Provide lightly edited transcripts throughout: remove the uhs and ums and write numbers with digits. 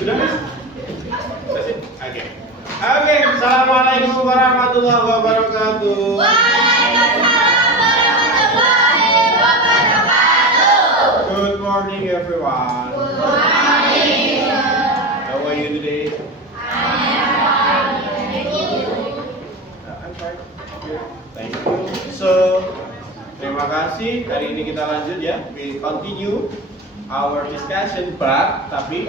Sudah mas? Oke. Oke, assalamualaikum warahmatullahi wabarakatuh. Waalaikumsalam warahmatullahi wabarakatuh. Good morning everyone. Good morning. How are you today? Thank you. I'm fine. Thank you. So, terima kasih. Hari ini kita lanjut ya. We continue our discussion, but tapi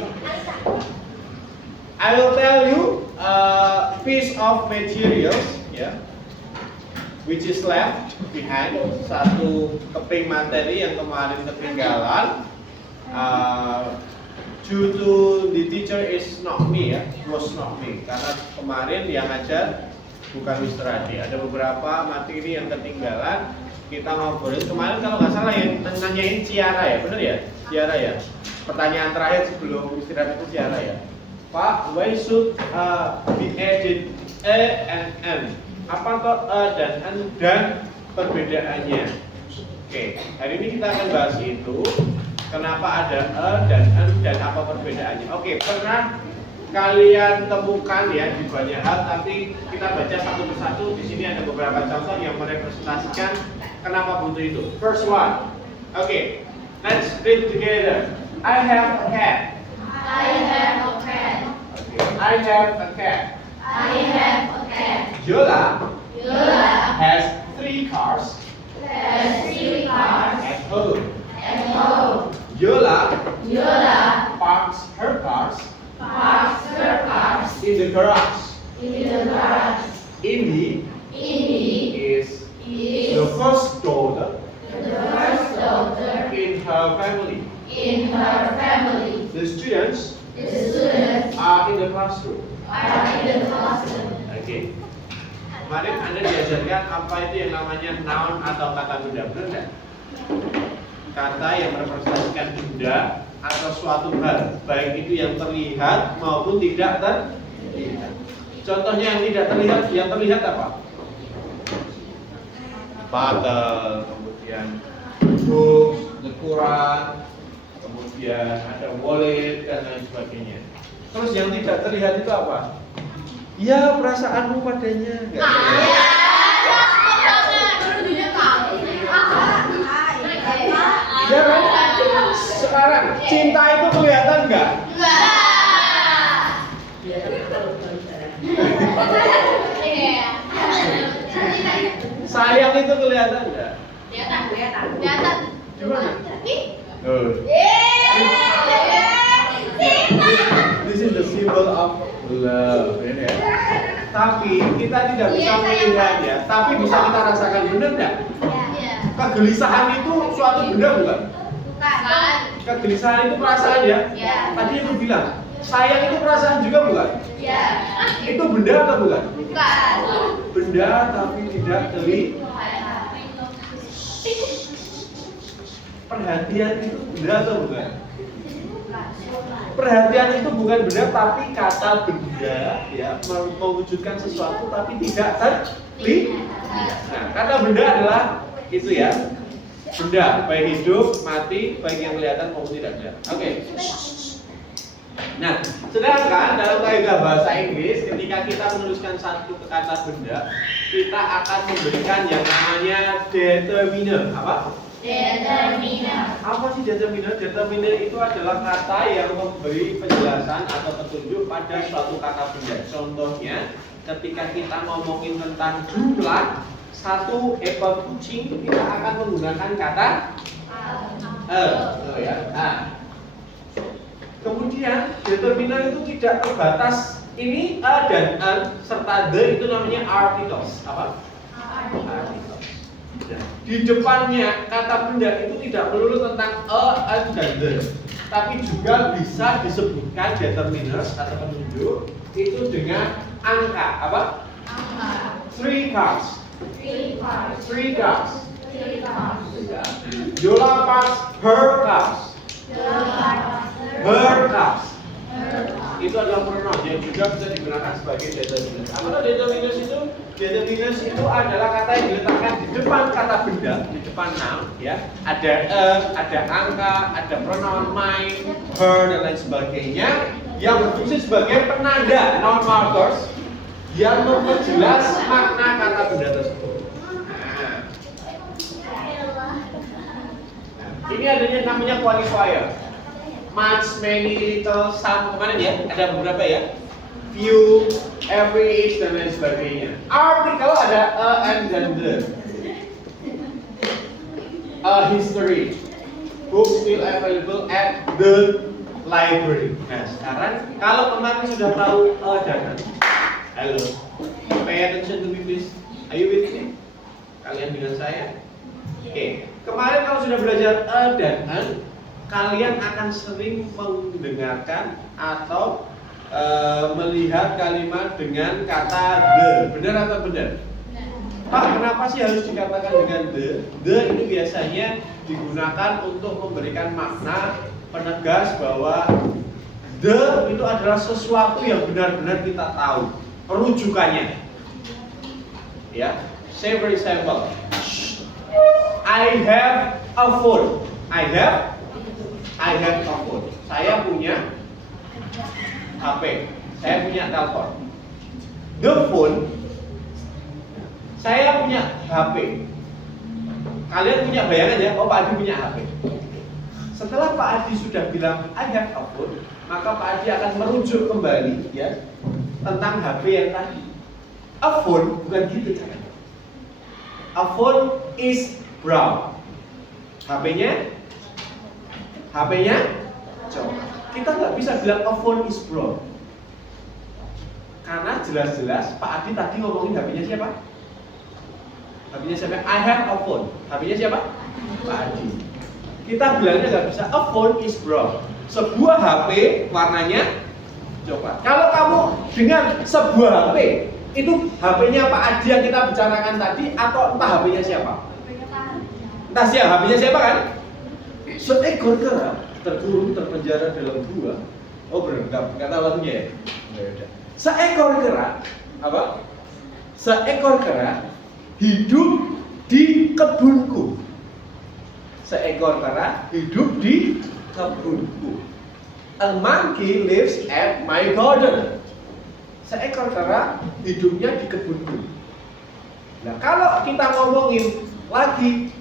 I will tell you a piece of materials, ya, which is left behind. Satu keping materi yang kemarin ketinggalan. Due to the teacher is not me, ya, was not me. Karena kemarin yang ngajar bukan Mr. Adi. Ada beberapa materi yang ketinggalan. Kita ngobrolin kemarin kalau nggak salah ya, nanyain Ciara ya, bener ya? Ciara ya. Pertanyaan terakhir sebelum istirahat itu Ciara ya. Pak, why should be added a and n? Apa kok a dan n dan perbedaannya? Oke, hari ini kita akan bahas itu. Kenapa ada a dan n dan apa perbedaannya? Oke, pernah kalian temukan ya di banyak hal, tapi kita baca satu persatu. Di sini ada beberapa contoh yang merepresentasikan kenapa butuh itu. First one, okay, let's read together. I have a cat. I have a cat. Okay, I have a cat. I have a cat. Yola Yola has 3 cars has 3 cars at home. at home. Yola Yola parks her cars parks her cars in the garage. in the garage. Indy Indy is is the first daughter the first daughter in her family. in her family. The students The students are in the classroom. are in the classroom. Oke. Kemarin Anda diajarkan apa itu yang namanya noun atau kata benda, benar nggak? Kata yang merepresentasikan benda atau suatu hal, baik itu yang terlihat maupun tidak terlihat. Contohnya yang tidak terlihat, yang terlihat apa? Bottle, kemudian books, Quran, kemudian ada wallet dan lain sebagainya. Terus yang tidak terlihat itu apa? Ya, perasaanmu padanya. Enggak. Ya kan? Sekarang cinta itu kelihatan enggak? Sayang itu kelihatan enggak? Kelihatan. Gimana? Ih. Oh. This is the symbol of love, ya. Tapi kita tidak bisa melihat ya, tapi bisa kita rasakan, benar nggak? Kegelisahan itu suatu benda bukan? Bukan. Kegelisahan itu perasaan ya. Ya. Tadi itu bilang, sayang itu perasaan juga bukan? Ya. Itu benda atau bukan? Bukan. Benda tapi tidak terlihat. Perhatian itu benda atau bukan? Perhatian itu bukan benda tapi kata benda ya, mewujudkan sesuatu tapi tidak terlihat. Nah, kata benda adalah itu ya, benda baik hidup, mati, baik yang kelihatan maupun tidak kelihatan. Oke. Nah, sedangkan dalam kaidah bahasa Inggris ketika kita menuliskan satu kata benda, kita akan memberikan yang namanya determiner. Apa? Determiner. Apa sih determiner? Determiner itu adalah kata yang memberi penjelasan atau petunjuk pada suatu kata benda. Contohnya, ketika kita ngomongin tentang jumlah satu ekor kucing, kita akan menggunakan kata ya. Nah, kemudian determiner itu tidak terbatas. Ini a dan an serta the itu namanya articles. Apa? Articles. Di depannya kata benda itu tidak melulu tentang a, an, dan the, tapi juga bisa disebutkan determiners atau penunjuk itu dengan angka. Apa? Angka. 3 cars. 3 cars. 3 cars. 3 cars. Yola parks her cars. Yola Her cars. her cars. itu adalah pronoun yang juga bisa digunakan sebagai determinus. Apa determinus itu? Determinus itu adalah kata yang diletakkan di depan kata benda, di depan noun, ya. Ada angka, ada pronoun my, her dan lain sebagainya yang berfungsi sebagai penanda noun markers yang memperjelas makna kata benda tersebut. Ini adanya namanya qualifier. Much, many, little, some, kemarin ya, ada beberapa ya. Few, every, each, dan lain sebagainya. Artikel ada a, and, dan the. A history. Book still available at the library. Nah sekarang, kalau kemarin sudah tahu a dan an. Halo. Pay attention to me please. Are you with me? Kalian dengan saya? Oke. Kemarin kalau sudah belajar a dan an, kalian akan sering mendengarkan atau melihat kalimat dengan kata the. Benar atau benar? Pak, kenapa sih harus dikatakan dengan the? The ini biasanya digunakan untuk memberikan makna penegas bahwa the itu adalah sesuatu yang benar-benar kita tahu rujukannya. Ya, say for example, I have a phone. I have a phone. Saya punya HP. Saya punya telepon. The phone. Saya punya HP. Kalian punya bayangan ya? Oh, Pak Adi punya HP. Setelah Pak Adi sudah bilang I have a phone, maka Pak Adi akan merujuk kembali ya tentang HP yang tadi. A phone bukan gitu caranya. A phone is brown. HP-nya coklat. Kita nggak bisa bilang a phone is brown. Karena jelas-jelas Pak Adi tadi ngomongin HP-nya siapa? HP-nya siapa? I have a phone. HP-nya siapa? Pak Adi. Kita bilangnya nggak bisa a phone is brown. Sebuah HP warnanya coklat. Kalau kamu dengan sebuah HP, itu HP-nya Pak Adi yang kita bicarakan tadi atau entah HP-nya siapa? Entah siapa, HP-nya siapa kan? Seekor kera terkurung terpenjara dalam gua. Oh benar, nggak tahu lagunya ya? Seekor kera, apa? Seekor kera hidup di kebunku. Seekor kera hidup di kebunku. A monkey lives at my garden. Seekor kera hidupnya di kebunku. Nah kalau kita ngomongin lagi,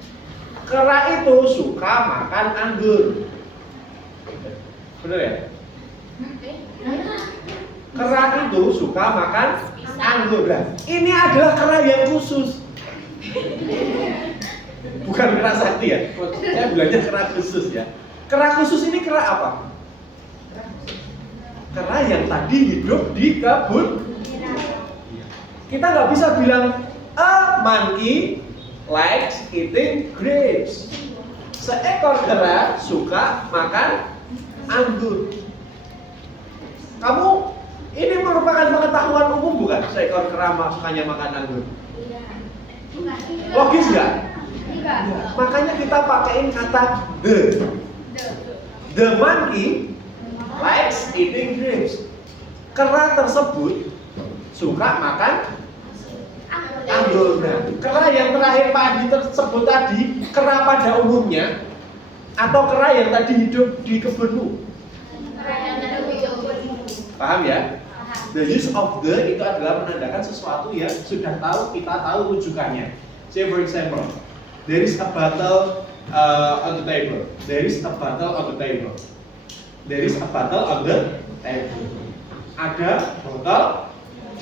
kera itu suka makan anggur. Bener ya? Kera itu suka makan anggur. Nah, ini adalah kera yang khusus. Bukan kera sakti ya. Saya bilangnya kera khusus ya. Kera khusus ini kera apa? Kera yang tadi hidup di kebun. Kita nggak bisa bilang a monkey likes eating grapes. Seekor kera suka makan anggur. Kamu ini merupakan pengetahuan umum bukan? Seekor kera sukanya makan anggur. Logis nggak? Makanya kita pakaiin kata the. The monkey likes eating grapes. Kera tersebut suka makan anggur. Nah, kera yang terakhir padi tersebut tadi, kera pada umumnya atau kera yang tadi hidup di kebunmu? Paham ya? The use of the itu adalah menandakan sesuatu yang sudah kita tahu rujukannya. Say for example, there is a bottle on the table. There is a bottle on the table. There is a bottle on the table. Ada botol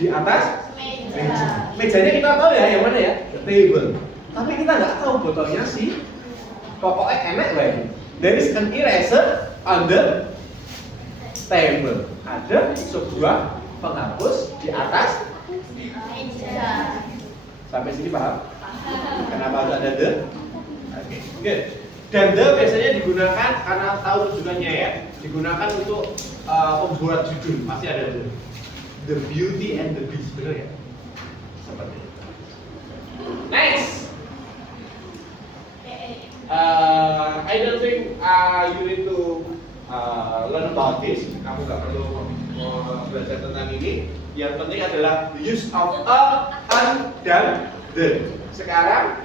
di atas meja. Mejanya kita tahu ya, yang mana ya? The table. Tapi kita nggak tahu botolnya sih. Pokoknya enak lagi. There is an eraser on the table. Ada sebuah penghapus di atas meja. Sampai sini paham? Kenapa harus ada the? Oke, good. Dan the biasanya digunakan karena tahu rujukannya ya. Digunakan untuk pembuat judul. Pasti ada the. The Beauty and the Beast, benar ya? Seperti itu. Next. I don't think you need to learn about this. Kamu nggak perlu mau belajar tentang ini. Yang penting adalah the use of a, an, dan the. Sekarang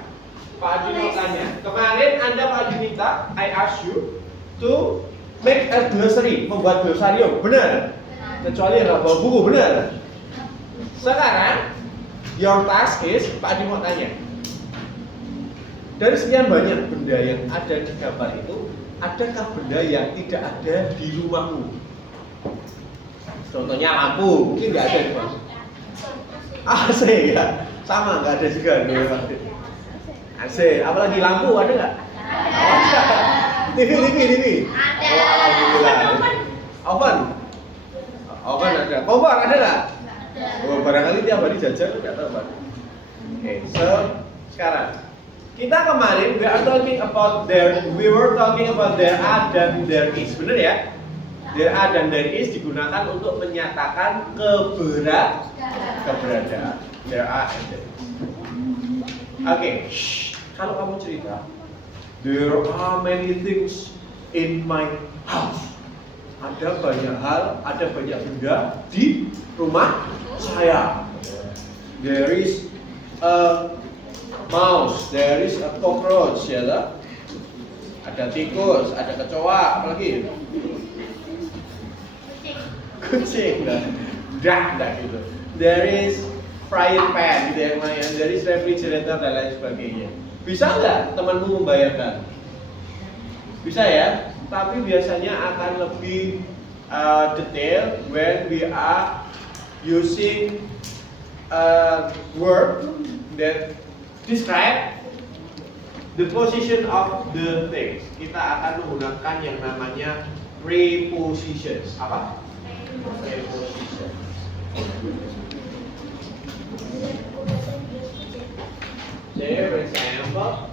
Pak Adi mau tanya. Kemarin Anda Pak Adi minta, I ask you to make a glossary, membuat glosarium, benar? Kecuali nggak bawa buku, benar? Sekarang your task is, Pak Adi mau tanya. Dari sekian banyak benda yang ada di gambar itu, adakah benda yang tidak ada di rumahmu? Contohnya lampu, mungkin nggak ada di rumah. AC ya, sama nggak ada juga di rumah. AC, apalagi lampu ada nggak? Ada. TV. Oh, alhamdulillah. Oven ada. Kompor ada nggak? Oh, barangkali tiap hari jajan nggak tahu Pak. Oke, so sekarang kita kemarin we were talking about there are dan there is, benar ya? There are dan there is digunakan untuk menyatakan keberadaan. There are and there is. Oke, kalau kamu cerita, there are many things in my house. Ada banyak hal, ada banyak benda di rumah saya. There is a mouse, there is a cockroach, ya lah. Ada tikus, ada kecoa, apalagi? Kucing, dah gitu. There is frying pan, gitu yang lain. There is refrigerator dan lain sebagainya. Bisa nggak temanmu membayangkan? Bisa ya, tapi biasanya akan lebih detail when we are using word that describe the position of the things. Kita akan menggunakan yang namanya prepositions. Apa? Prepositions. Say, for example.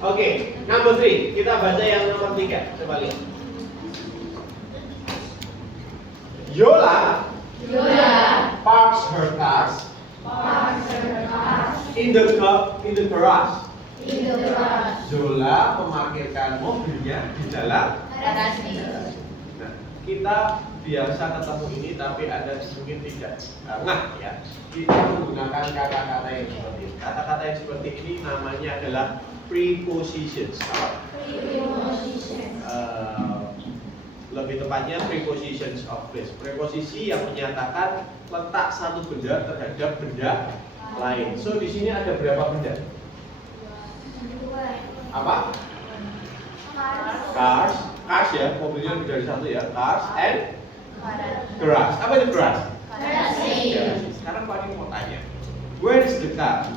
Oke, number 3. Kita baca yang nomor 3. Coba lihat. Yola parks her cars in the garage. Zola memarkirkan mobilnya di dalam. Nah, kita biasa ketemu ini, tapi ada mungkin tidak ngah ya. Kita menggunakan kata-kata yang seperti ini. Kata-kata yang seperti ini namanya adalah prepositions. Lebih tepatnya prepositions of place. Preposisi yang menyatakan letak satu benda terhadap benda lain. So di sini ada berapa benda? Apa? Cars ya, mobilnya lebih dari satu ya. Cars and garage. Apa itu garage? Garage. Sekarang Pak Adi mau tanya, where is the car?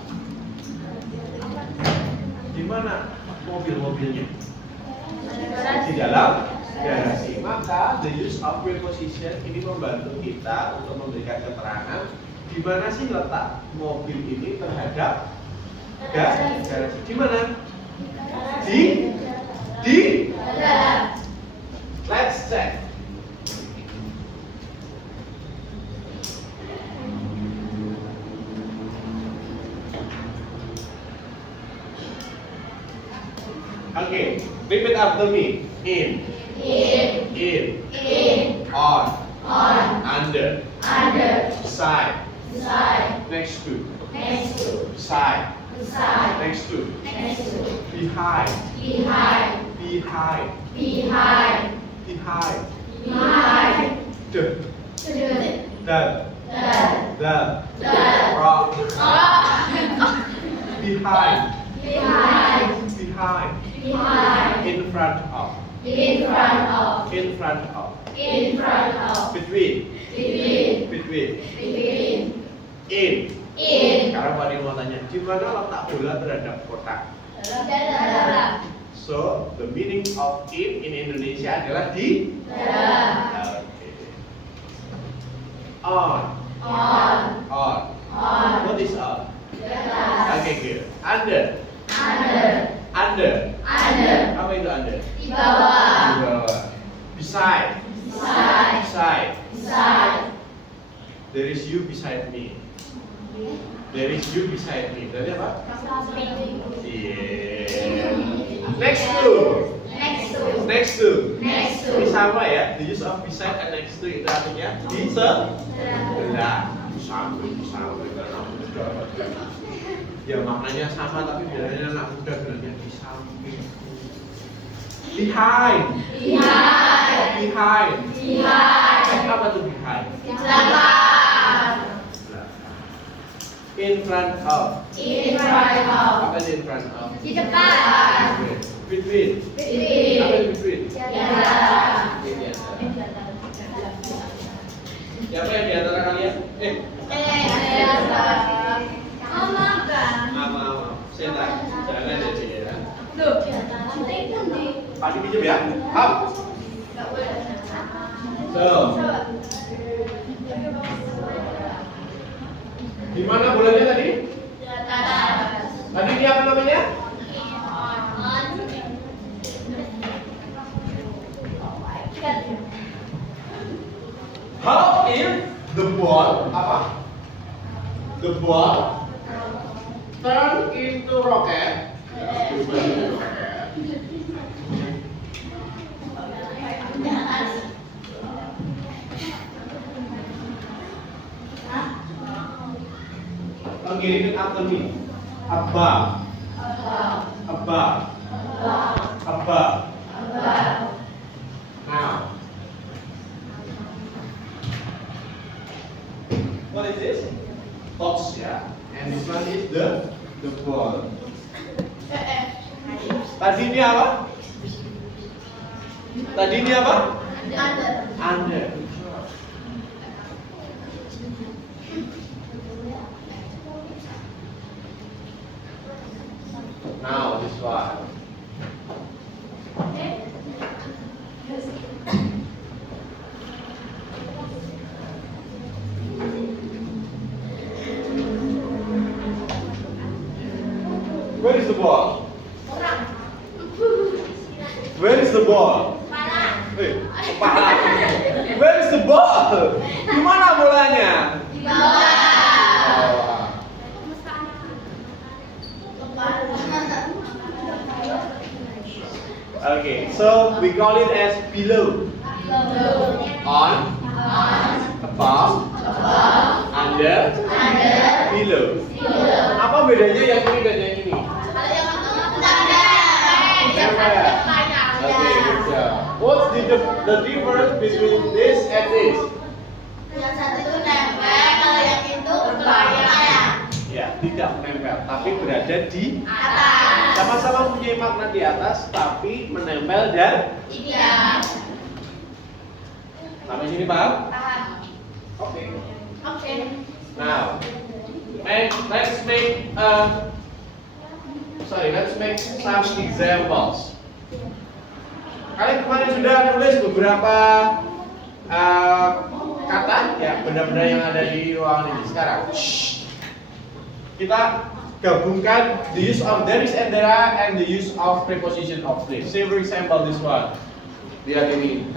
Di mana mobil-mobilnya? Di dalam garasi. Maka the use of preposition ini membantu kita untuk memberikan keterangan di mana sih letak mobil ini terhadap garasi. Di mana? Di let's check. Okay, repeat after me. In, on, under, side, next to, side, next to, behind, the, rock, behind, in front of, between, in. Sekarang Pak Adi mau tanya, di mana letak bola terhadap kotak? So the meaning of in Indonesia adalah di dalam. On. What is on? Okay, good. Under. Apa itu under? Di bawah. Beside. There is you beside me. Berarti apa? Yeah. Next next to. Next to. Ini sama ya. The use of beside and next to itu artinya di sebelah. Samping. Ya maknanya sama tapi bedanya anak muda bilangnya di samping. Behind. Behind. Apa tuh behind? Di belakang. In front of. In front of. Apa itu in front of? Di depan. Between. Between. Apa itu between? Di antara. Siapa yang di antara kalian? Maaf. Setan. Jangan jadi ya. Pak pinjam ya. Up. So. Di mana bulannya tadi? Tadi ini apa namanya? How if the ball apa? The ball turn into rocket. Okay, repeat after me. Above. Now. What is this? Box, yeah. And this one is the ball. Tadi ini apa? Under. Now this one. Where is the ball? Where is the ball? Kepala. Where is the ball? Di mana bolanya? Di bawah. Okay, so we call it as below. On, above, under, below. Apa bedanya yang ini dan yang ini? Okay, good job. What's the difference between this and this? Yang satu itu nempel, kalau yang itu berbayar. Ya, tidak menempel, tapi berada di Atas. sama-sama mempunyai makna di atas, tapi menempel dan Tidak. sampai sini paham? Paham. Oke. Oke. Now, let's make some examples. Kalian kemarin sudah nulis beberapa kata ya, benda-benda yang ada di ruangan ini. Sekarang kita gabungkan the use of there is and there are and the use of preposition of this. Say for example this one. Lihat ini.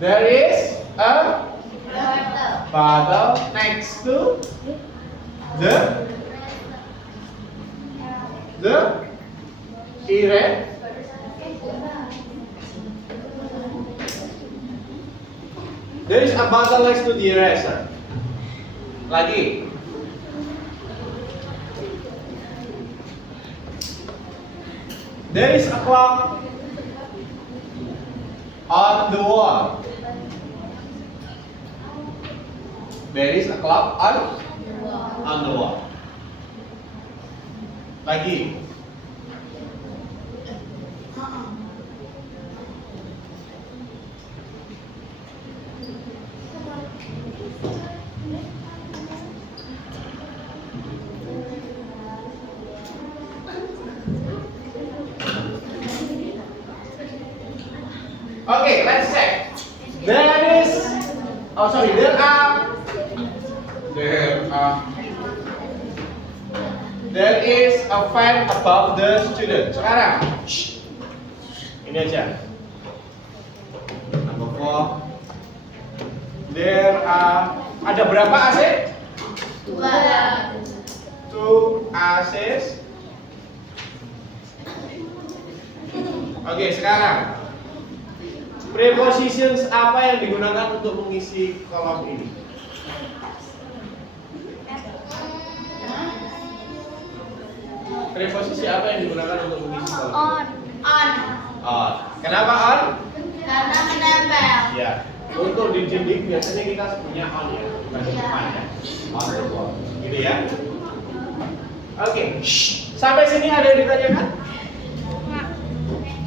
There is a bottle next to the eraser. There is a bottle next to the eraser. Lagi. There is a clock on the wall. There is a clock on the wall. Lagi. Okay, let's check. There is a fan above the student. Sekarang, ini aja. Number 4. Ada berapa AC? 2. 2 ACs Oke, sekarang prepositions apa yang digunakan untuk mengisi kolom ini? Preposisi apa yang digunakan untuk mengisi kolom ini? On. On. Kenapa on? Karena menempel. Ya. Untuk di dinding biasanya kita sebutnya on ya, bukan di depan ya. On the wall. Gitu ya. Oke. Sampai sini ada yang ditanyakan?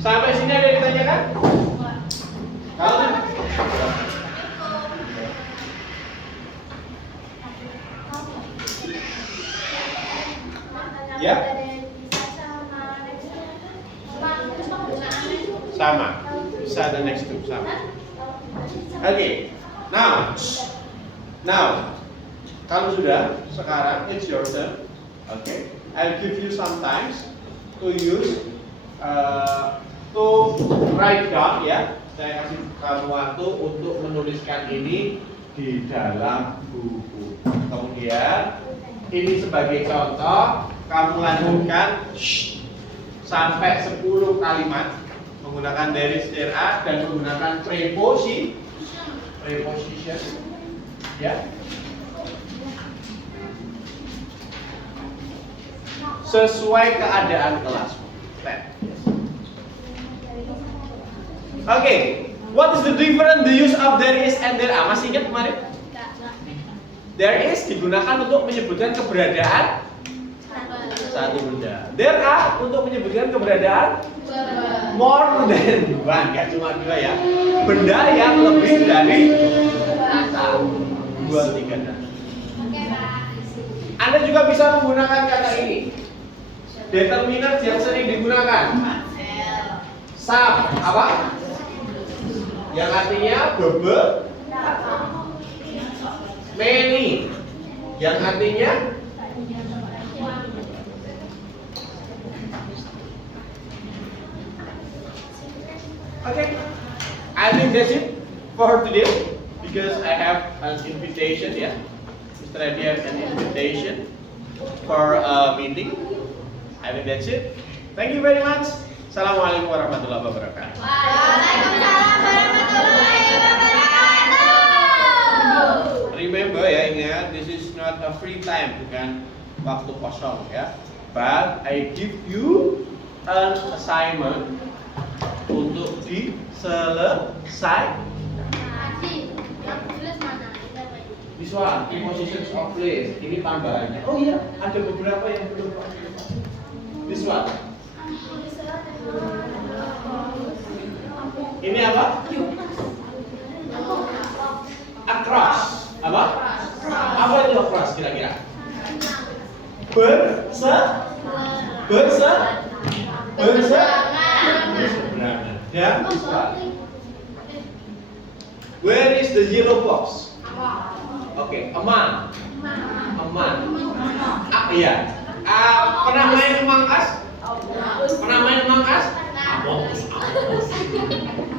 Sampai sini ada yang ditanyakan? Kalau ya? Sama. Bisa ada next to sama. Oke. Now. Kalau sudah, sekarang it's your turn. Oke. I'll give you some times to use to write down ya. Saya kasih kamu waktu untuk menuliskan ini di dalam buku. Kemudian ini sebagai contoh, kamu lanjutkan sampai 10 kalimat menggunakan there is, there are dan menggunakan preposition ya. Sesuai keadaan kelas. Oke, what is the difference the use of there is and there are? Masih ingat kemarin? There is digunakan untuk menyebutkan keberadaan satu benda. There are untuk menyebutkan keberadaan more than one, nggak cuma dua ya. Benda yang lebih dari satu, dua, tiga dan. Anda juga bisa menggunakan kata ini. Determinant yang sering digunakan. Some apa? Yang artinya beberapa. Many yang artinya okay. I think that's it for today because I have an invitation ya. Mr. Adi have an invitation for a meeting. I think that's it. Thank you very much. Assalamualaikum warahmatullahi wabarakatuh. Waalaikumsalam warahmatullahi wabarakatuh. Remember ya, ingat, this is not a free time, bukan waktu kosong ya. But I give you an assignment untuk diselesaikan. Yang tulis mana? This one, prepositions of place. Ini tambahannya. Oh iya, ada beberapa yang belum. This one. Ini apa? Across. Apa? Apa itu across kira-kira? Berseberangan. Dan where is the yellow box? Oke, among. Iya. Pernah main Among Us? Pernah main Among Us?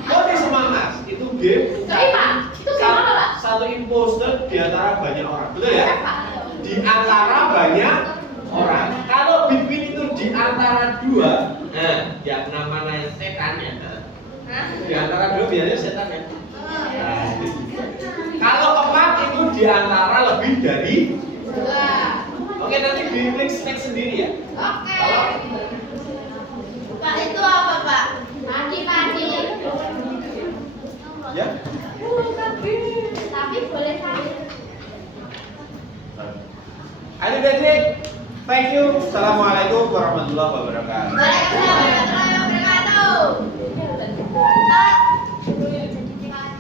What is Among Us? Itu game. Satu imposter di antara banyak orang, betul ya? Di antara banyak orang. Kalau between itu di antara dua, yang namanya setan ya. Di antara dua biasanya setan ya. Kalau empat itu di antara lebih dari dua. Oke, nanti di next sendiri ya. Oke. Pak itu apa Pak? Pagi. Ya. Tapi boleh tadi. Ayo, that's it. Thank you. Assalamualaikum warahmatullahi wabarakatuh. Waalaikumsalam.